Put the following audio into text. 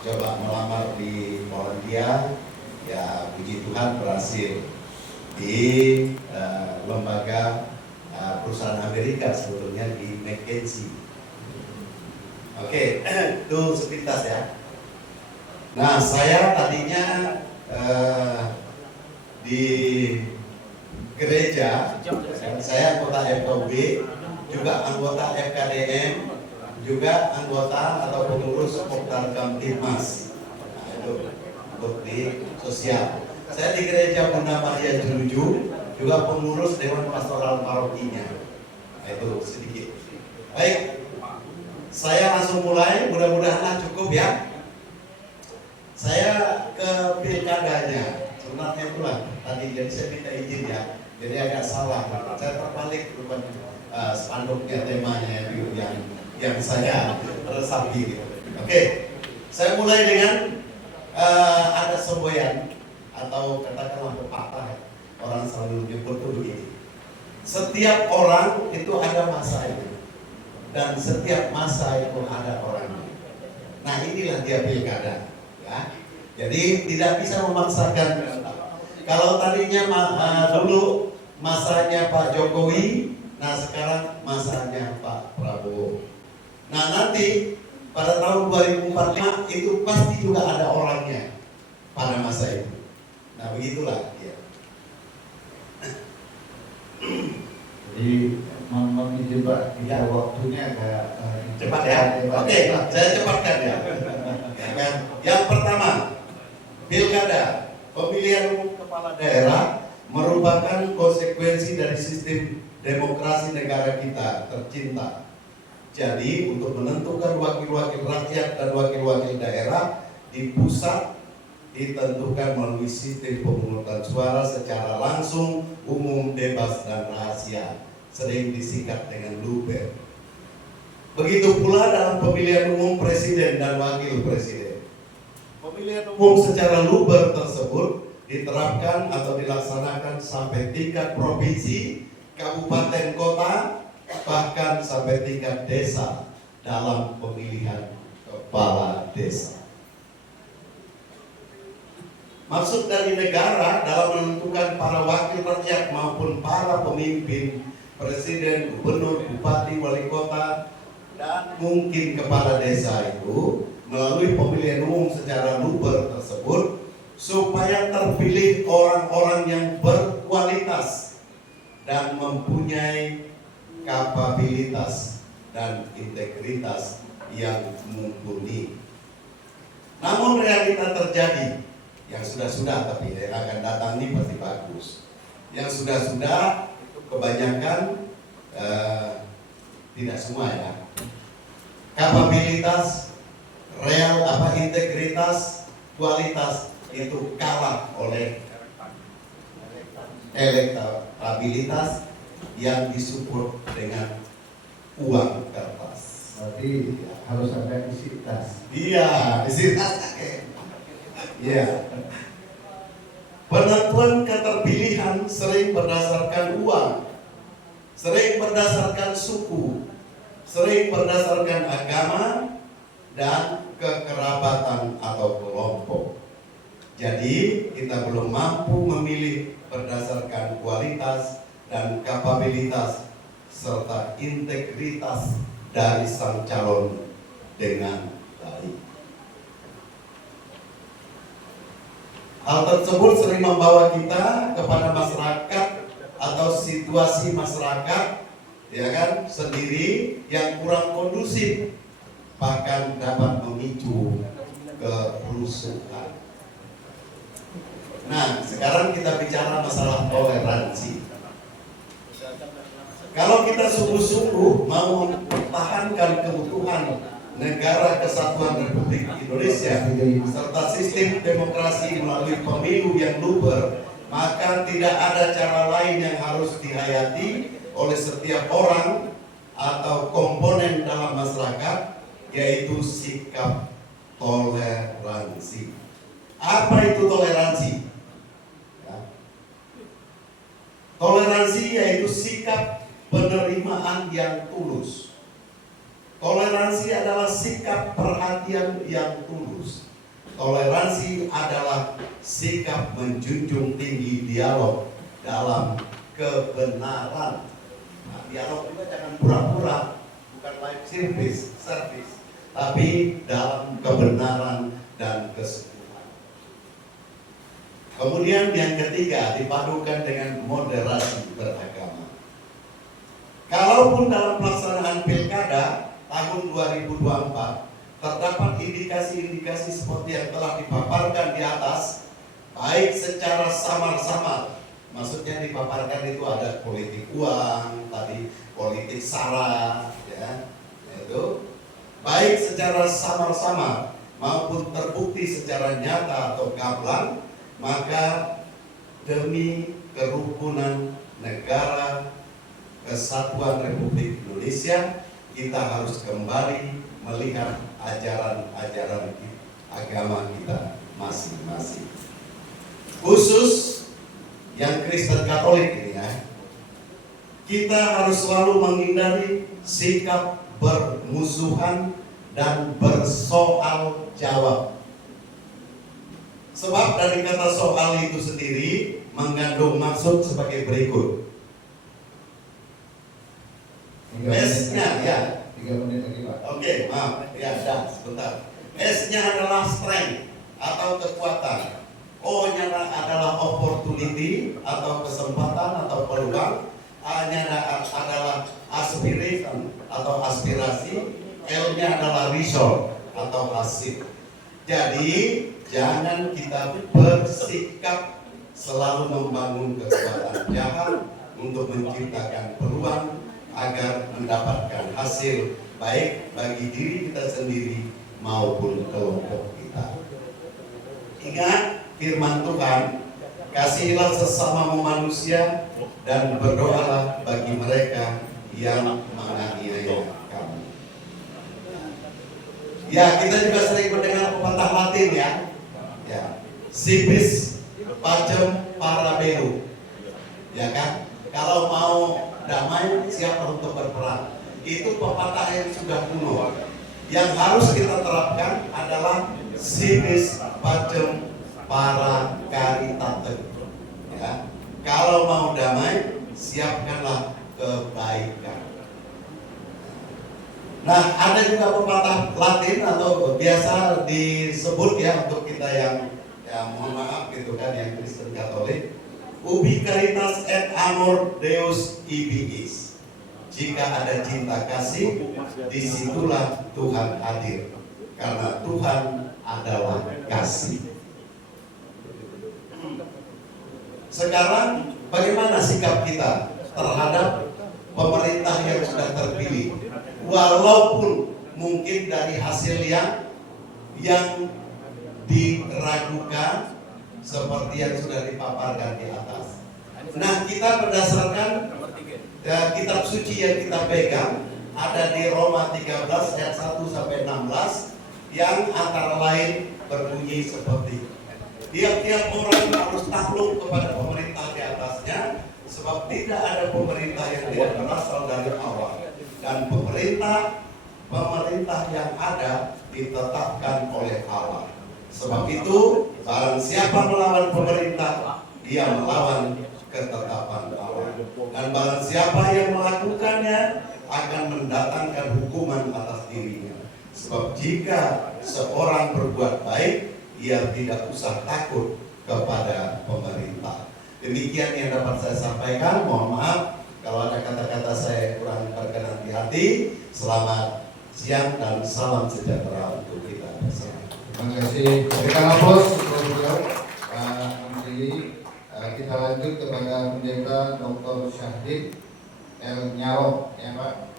coba melamar di Polandia, ya puji Tuhan berhasil di lembaga perusahaan Amerika, sebetulnya di McKinsey. Oke, itu sepintas ya. Nah, saya tadinya di gereja, saya anggota FKUB, juga anggota FKDM, juga anggota atau pengurus Kopdar Kamtibmas. Nah, itu untuk di sosial. Saya di gereja Bunda Maria Jeruju, juga pengurus Dewan Pastoral Parokinya. Nah, itu sedikit. Baik, saya langsung mulai, mudah-mudahan cukup ya. Saya ke pilkadanya, sebenarnya itulah tadi, jadi saya minta izin ya. Jadi agak salah, saya terbalik spanduknya, temanya yang saya resapi gitu. Oke, saya mulai dengan ada semboyan atau katakanlah pepatah, orang selalu menyebut itu begini. Setiap orang itu ada masanya, dan setiap masa itu ada orangnya. Nah, inilah dia pilkada. Ya. Jadi tidak bisa memaksakan. Kalau tadinya dulu masanya Pak Jokowi, nah sekarang masanya Pak Prabowo. Nah, nanti pada tahun 2045 itu pasti juga ada orangnya pada masa itu. Nah, begitulah ya. Jadi mohon izin Pak, ya waktunya agak cepat ya. Oke, saya cepatkan ya. Yang pertama, pilkada, pemilihan umum kepala daerah merupakan konsekuensi dari sistem demokrasi negara kita tercinta. Jadi untuk menentukan wakil-wakil rakyat dan wakil-wakil daerah di pusat ditentukan melalui sistem pemungutan suara secara langsung, umum, bebas, dan rahasia, sering disingkat dengan luber. Begitu pula dalam pemilihan umum presiden dan wakil presiden. Pemilihan umum secara luber tersebut diterapkan atau dilaksanakan sampai tingkat provinsi, kabupaten, kota, bahkan sampai tingkat desa dalam pemilihan kepala desa. Maksud dari negara dalam menentukan para wakil rakyat maupun para pemimpin, presiden, gubernur, bupati, wali kota, dan mungkin kepala desa itu melalui pemilihan umum secara luber tersebut supaya terpilih orang-orang yang berkualitas dan mempunyai kapabilitas dan integritas yang mumpuni. Namun realita terjadi yang sudah-sudah, tapi yang akan datang ini pasti bagus. Yang sudah-sudah itu kebanyakan tidak semua ya. Kapabilitas, integritas, kualitas itu kalah oleh elektabilitas yang disupport dengan uang kertas. Berarti harus ada isi tas. Iya, isi tas. Iya. Penentuan keterpilihan sering berdasarkan uang, sering berdasarkan suku, sering berdasarkan agama dan kekerabatan atau kelompok. Jadi kita belum mampu memilih berdasarkan kualitas dan kapabilitas serta integritas dari sang calon dengan baik. Hal tersebut sering membawa kita kepada masyarakat atau situasi masyarakat, ya kan, sendiri yang kurang kondusif, bahkan dapat memicu kerusuhan. Nah, sekarang kita bicara masalah toleransi. Kalau kita sungguh-sungguh mau mempertahankan keutuhan negara kesatuan Republik Indonesia serta sistem demokrasi melalui pemilu yang luber, maka tidak ada cara lain yang harus dihayati oleh setiap orang atau komponen dalam masyarakat, yaitu sikap toleransi. Apa itu toleransi? Ya. Toleransi yaitu sikap penerimaan yang tulus Toleransi adalah sikap perhatian yang tulus. Toleransi adalah sikap menjunjung tinggi dialog dalam kebenaran. Nah, dialog juga jangan pura-pura, bukan live service, tapi dalam kebenaran dan kesungguhan. Kemudian yang ketiga dipadukan dengan moderasi beragama. Kalaupun dalam pelaksanaan pilkada tahun 2024 terdapat indikasi-indikasi seperti yang telah dipaparkan di atas, baik secara samar-samar, maksudnya dipaparkan itu ada politik uang, tadi politik sara, ya, itu baik secara samar-samar maupun terbukti secara nyata atau gamblang, maka demi kerukunan negara Kesatuan Republik Indonesia, kita harus kembali melihat ajaran-ajaran agama kita masing-masing. Khusus yang Kristen Katolik ini ya, kita harus selalu menghindari sikap bermusuhan dan bersoal jawab. Sebab dari kata soal itu sendiri mengandung maksud sebagai berikut. S-nya ya. 3 menit lagi Pak. Oke, maaf. Ya, dah, sebentar. S-nya adalah strength atau kekuatan. O-nya adalah opportunity atau kesempatan atau peluang. A-nya adalah aspiration atau aspirasi. L-nya adalah result atau hasil. Jadi, jangan kita bersikap selalu membangun kekuatan jahat untuk menciptakan peluang agar mendapatkan hasil baik bagi diri kita sendiri maupun kelompok kita. Ingat firman Tuhan, kasihilah sesama manusia dan berdoalah bagi mereka yang menganiaya kamu. Ya, kita juga sering mendengar pepatah Latin ya. Ya, civis pacem para bellu. Ya kan? Kalau mau damai, siapa untuk berperang? Itu pepatah yang sudah kuno. Yang harus kita terapkan adalah civis pacem para caritate. Ya. Kalau mau damai, siapkanlah kebaikan. Nah, ada juga pepatah Latin atau biasa disebut ya untuk kita yang mohon maaf gitu kan, yang Kristen Katolik. Ubi caritas et amor Deus ibiis. Jika ada cinta kasih, disitulah Tuhan hadir. Karena Tuhan adalah kasih. Sekarang bagaimana sikap kita terhadap pemerintah yang sudah terpilih? Walaupun mungkin dari hasil yang diragukan seperti yang sudah dipaparkan di atas. Nah, kita berdasarkan kitab suci yang kita pegang ada di Roma 13 ayat 1 sampai 16 yang antara lain berbunyi seperti tiap-tiap orang harus takluk kepada pemerintah di atasnya, sebab tidak ada pemerintah yang tidak berasal dari Allah, dan pemerintah yang ada ditetapkan oleh Allah. Sebab itu, barang siapa melawan pemerintah, dia melawan ketetapan Allah. Dan barang siapa yang melakukannya akan mendatangkan hukuman atas dirinya. Sebab jika seorang berbuat baik, ia tidak usah takut kepada pemerintah. Demikian yang dapat saya sampaikan. Mohon maaf kalau ada kata-kata saya kurang berkenan di hati. Selamat siang dan salam sejahtera untuk kita bersama. Terima kasih. Berikan aplaus untuk beliau, Pak Menteri. Kita lanjut kepada Pendeta Dr. Syahid El Nyarok, ya Pak.